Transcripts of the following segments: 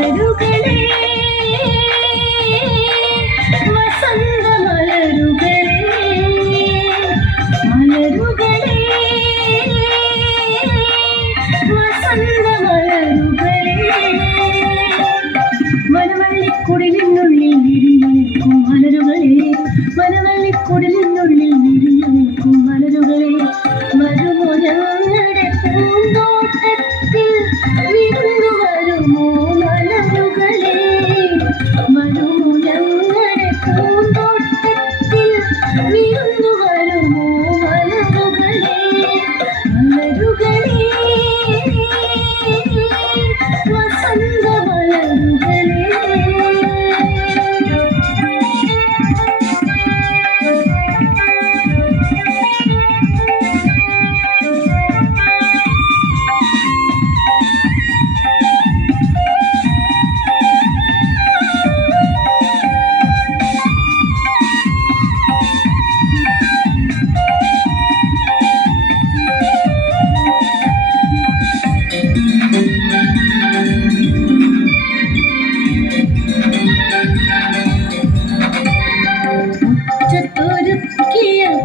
ಮೃದುಗಳೇ you.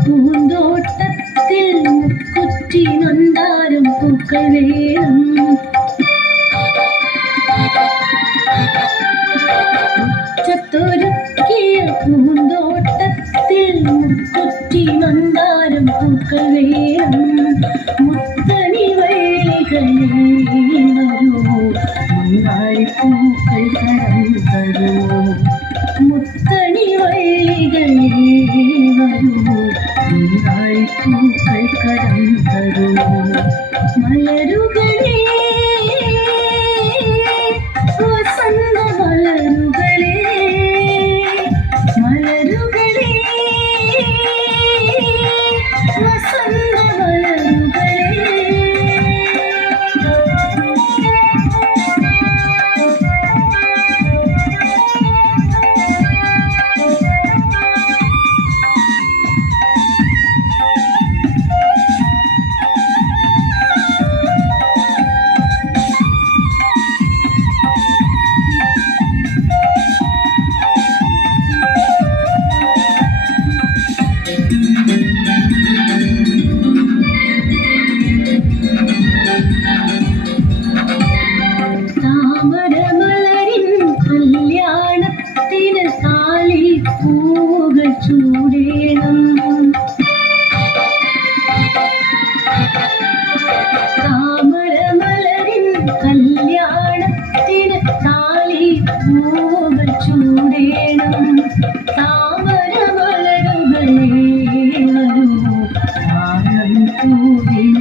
പൂന്തോട്ടത്തിൽ കുറ്റി നൊന്താരും പൂക്കൾ വേണം கனி வள்ளிகளை வரும்